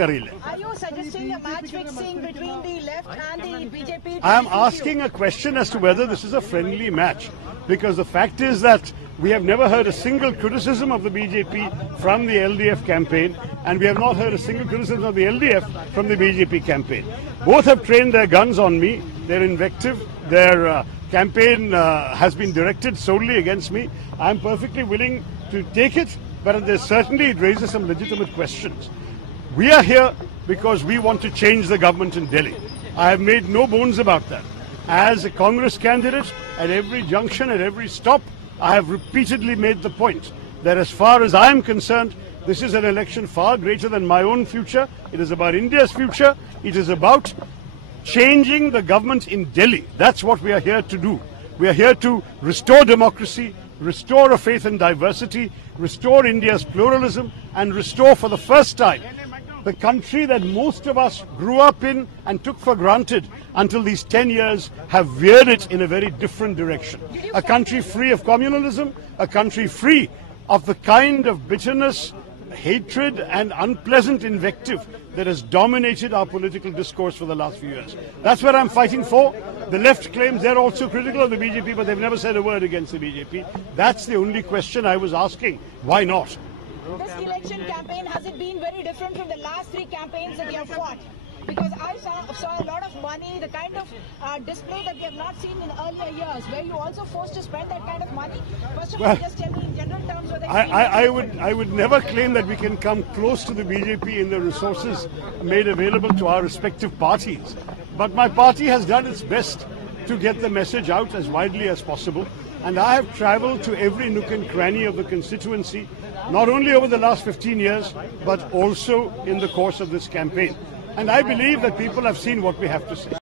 kari le. Are you suggesting a match fixing between the left and the BJP? I am asking a question as to whether this is a friendly match, because the fact is that we have never heard a single criticism of the BJP from the LDF campaign, and we have not heard a single criticism of the LDF from the BJP campaign. Both have trained their guns on me, their invective, their campaign has been directed solely against me. I am perfectly willing to take it, but certainly it raises some legitimate questions. We are here because we want to change the government in Delhi. I have made no bones about that. As a Congress candidate, at every junction, at every stop, I have repeatedly made the point that as far as I am concerned, this is an election far greater than my own future. It is about India's future. It is about changing the government in Delhi. That's what we are here to do. We are here to restore democracy, restore a faith in diversity, restore India's pluralism, and restore for the first time the country that most of us grew up in and took for granted until these 10 years have veered it in a very different direction. A country free of communalism, a country free of the kind of bitterness, hatred and unpleasant invective that has dominated our political discourse for the last few years. That's what I'm fighting for. The left claims they're also critical of the BJP, but they've never said a word against the BJP. That's the only question I was asking. Why not? This election campaign, has it been very different from the last three campaigns that you have fought? Because I saw a lot of money, the kind of display that we have not seen in earlier years. Were you also forced to spend that kind of money? First of all, just tell me in general terms whether I would never claim that we can come close to the BJP in the resources made available to our respective parties. But my party has done its best to get the message out as widely as possible. And I have travelled to every nook and cranny of the constituency, not only over the last 15 years, but also in the course of this campaign. And I believe that people have seen what we have to say.